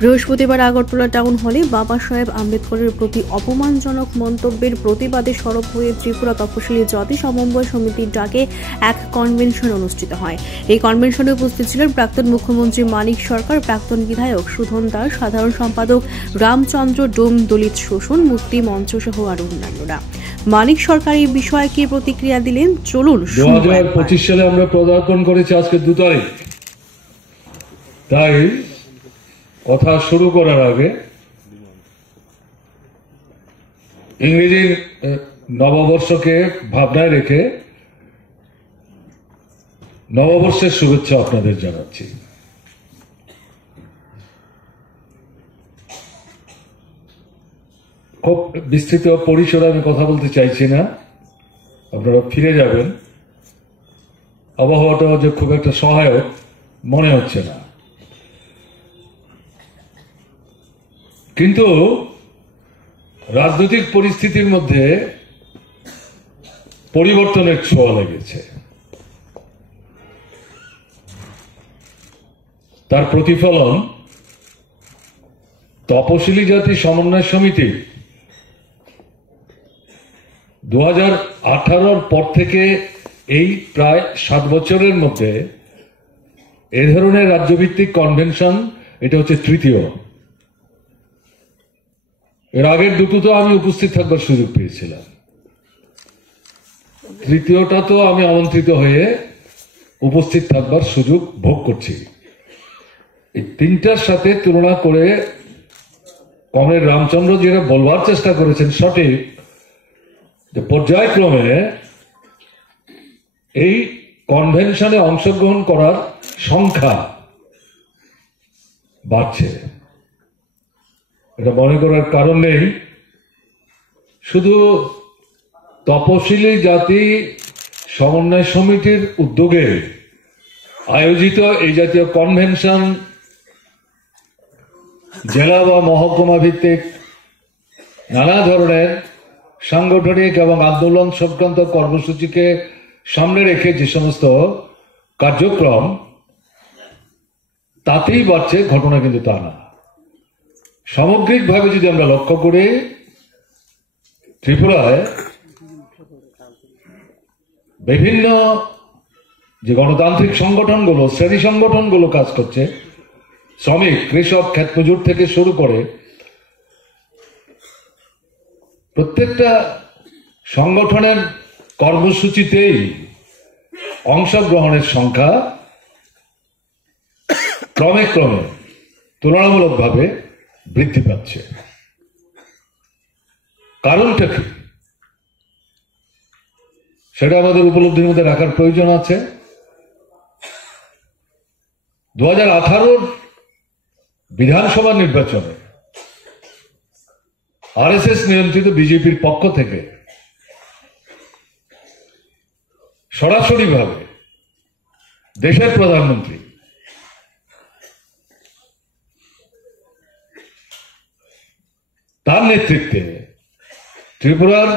বৃহস্পতিবার আগরতলা টাউন হলে বাবা সাহেব আম্বেদকরের প্রতি অপমানজনক মন্তব্যের প্রতিবাদে সরব হয়ে ত্রিপুরা তপশিলি জাতি সমন্বয় সমিতির ডাকে এক কনভেনশন অনুষ্ঠিত হয়। এই কনভেনশনে উপস্থিত ছিলেন প্রাক্তন মুখ্যমন্ত্রী মানিক সরকার, প্রাক্তন বিধায়ক সুধন দাস, সাধারণ সম্পাদক রামচন্দ্র ডোম, দলিত শোষণ মুক্তি মঞ্চ সহ আরো অন্যান্যরা। মানিক সরকার এই বিষয়ে কি প্রতিক্রিয়া দিলেন, চলুন। 2025 সালে আমরা পদার্পণ করেছি আজকে 2 তারিখ। তাই কথা শুরু করার আগে ইংরেজি নববর্ষকে ভাবনায় রেখে নববর্ষের শুভেচ্ছা আপনাদের জানাচ্ছি। খুব বিস্তৃত পরিসরে আমি কথা বলতে চাইছি না, আপনারা ফিরে যাবেন। আবহাওয়াটা যে খুব একটা সহায়ক মনে হচ্ছে না, কিন্তু রাজনৈতিক পরিস্থিতির মধ্যে পরিবর্তনের ছোঁয়া লেগেছে। তার প্রতিফলন তপশিলি জাতি সমন্বয় সমিতি 2018 পর থেকে এই প্রায় 7 বছরের মধ্যে এ ধরনের রাজ্যভিত্তিক কনভেনশন এটা হচ্ছে তৃতীয়। এর আগের দুটো তো আমি উপস্থিত থাকবার সুযোগ পেয়েছিলাম, তৃতীয়টা তো আমি আমন্ত্রিত হয়ে উপস্থিত থাকবার সুযোগ ভোগ করছি। এই তিনটার সাথে তুলনা করে কমরেড রামচন্দ্র যেটা বলবার চেষ্টা করেছেন সঠিক, যে পর্যায়ক্রমে এই কনভেনশনে অংশগ্রহণ করার সংখ্যা বাড়ছে। এটা মনে করার কারণ নেই, শুধু তপশিলি জাতি সমন্বয় সমিতির উদ্যোগে আয়োজিত এই জাতীয় কনভেনশন জেলা বা মহকুমা ভিত্তিক নানা ধরনের সাংগঠনিক এবং আন্দোলন সংক্রান্ত কর্মসূচিকে সামনে রেখে যে সমস্ত কার্যক্রম, তাতেই বাড়ছে ঘটনা কিন্তু তা না। সামগ্রিকভাবে যদি আমরা লক্ষ্য করি, ত্রিপুরায় বিভিন্ন যে গণতান্ত্রিক সংগঠনগুলো, শ্রেণী সংগঠনগুলো কাজ করছে, শ্রমিক, কৃষক, ক্ষেত মজুর থেকে শুরু করে প্রত্যেকটা সংগঠনের কর্মসূচিতেই অংশগ্রহণের সংখ্যা ক্রমে ক্রমে তুলনামূলকভাবে বৃদ্ধি পাচ্ছে। কারণটা কি, সেটা আমাদের উপলব্ধির মধ্যে রাখার প্রয়োজন আছে। 2018 বিধানসভা নির্বাচনে আরএসএস নিয়ন্ত্রিত বিজেপির পক্ষ থেকে সরাসরিভাবে দেশের প্রধানমন্ত্রী তার নেতৃত্বে ত্রিপুরার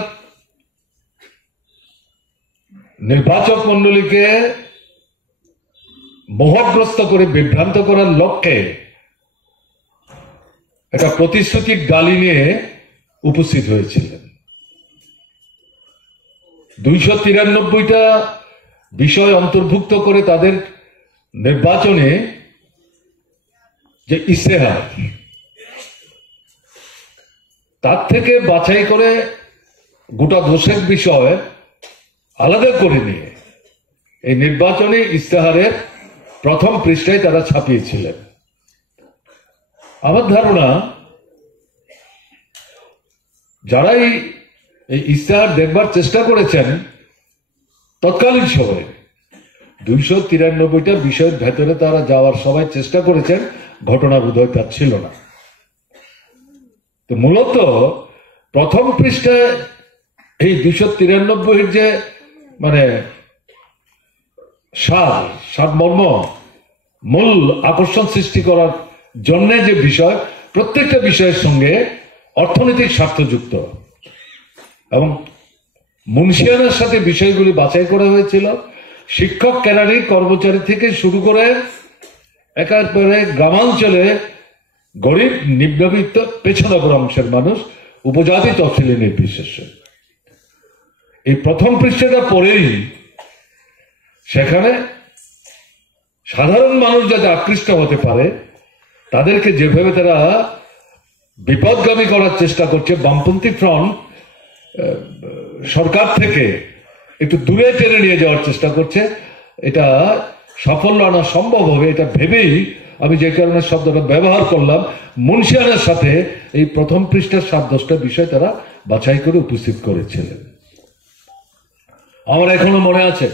নির্বাচক মন্ডলীকে মোহগ্রস্ত করে বিভ্রান্ত করার লক্ষ্যে একটা প্রতিশ্রুতির ডালি নিয়ে উপস্থিত হয়েছিলেন। 293টা বিষয় অন্তর্ভুক্ত করে তাদের নির্বাচনে যে ইশতেহার, তার থেকে বাছাই করে গোটা 10 বিষয় আলাদা করে নিয়ে এই নির্বাচনী ইশতেহারের প্রথম পৃষ্ঠায় তারা ছাপিয়েছিলেন। আমার ধারণা, যারাই এই ইশতেহার দেখবার চেষ্টা করেছেন তৎকালীন সময়ে 293টা বিষয়ের ভেতরে তারা যাওয়ার সবাই চেষ্টা করেছেন, ঘটনা বোধহয় তার ছিল না। তো মূলত প্রথম পৃষ্ঠায় এই 293 যে মানে সারমর্ম, মূল আকর্ষণ সৃষ্টি করার জন্য যে বিষয়, প্রত্যেকটা বিষয়ের সঙ্গে অর্থনৈতিক স্বার্থ যুক্ত এবং মুন্সিয়ানার সাথে বিষয়গুলি বাছাই করা হয়েছিল। শিক্ষক, ক্যাডারি, কর্মচারী থেকে শুরু করে একেবারে গ্রামাঞ্চলে গরিব, নিম্নবিত্ত, পেছনবর অংশের মানুষ, উপজাতি তফসিলি নির্বিশেষে। এই প্রথম পৃষ্ঠাটা পড়েই সেখানে সাধারণ মানুষ যাতে আকৃষ্ট হতে পারে, তাদেরকে যেভাবে তারা বিপদগামী করার চেষ্টা করছে, বামপন্থী ফ্রন্ট সরকার থেকে একটু দূরে টেনে নিয়ে যাওয়ার চেষ্টা করছে, এটা সাফল্য আনা সম্ভব হবে এটা ভেবেই আমি যে কারণে শব্দটা ব্যবহার করলাম। মুন্সিয়ানের সাথে এই প্রথম পৃষ্ঠার 7-10টা বিষয় তারা বাছাই করে উপস্থিত করেছিলেন। আমার এখনো মনে আছে